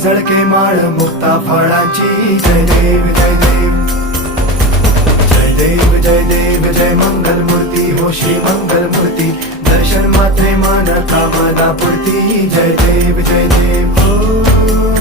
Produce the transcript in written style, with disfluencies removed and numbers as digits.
झळके माळ मुक्ता फळाची जय देव जय देव जय देव जय देव जय मंगल मूर्ती हो श्री मंगल मूर्ती दर्शन मात्रे मन कामना पूर्ती जय देव जय देव